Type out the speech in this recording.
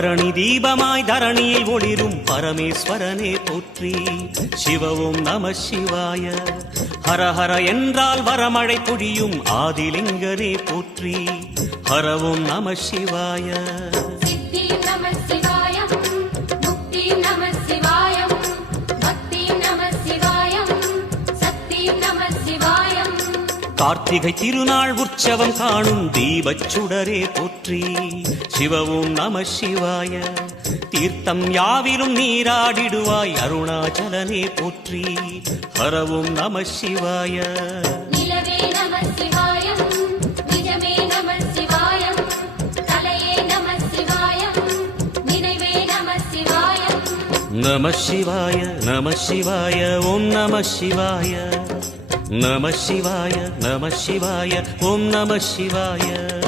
பரணி தீபமாய் தரணியில் ஒளிரும் பரமேஸ்வரனே போற்றி. சிவ ஓம் நம சிவாய. ஹர ஹர என்றால் வரமழை பொழியும் ஆதிலிங்கனே போற்றி. ஹர ஓம் நம சிவாய. கார்த்திகை திருநாள் உற்சவம் காணும் தீபச்சுடரே போற்றி. சிவ ஓம் நம சிவாய. தீர்த்தம் யாவிலும் நீராடிடுவாய் அருணாச்சலனே போற்றி. ஹர ஓம் நம சிவாய. நம சிவாய நம சிவாய ஓம் நம சிவாய. நம சிவாய நம சிவாய ஓம் நம சிவாய.